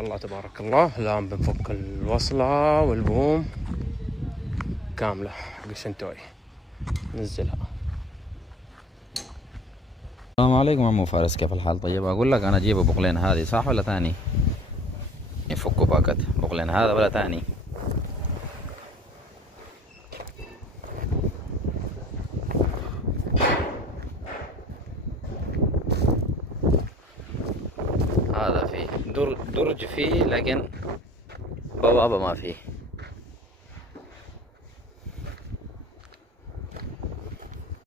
الله تبارك الله. الآن بنفك الوصلة والبوم كاملة حق الشنتوي، نزلها. السلام عليكم عمو فارس، كيف الحال؟ طيب اقول لك انا اجيب بقلين هذه صح ولا ثاني؟ يفكوا باكت بقلين هذا ولا ثاني؟ هذا فيه درج فيه لكن بوابة ما فيه.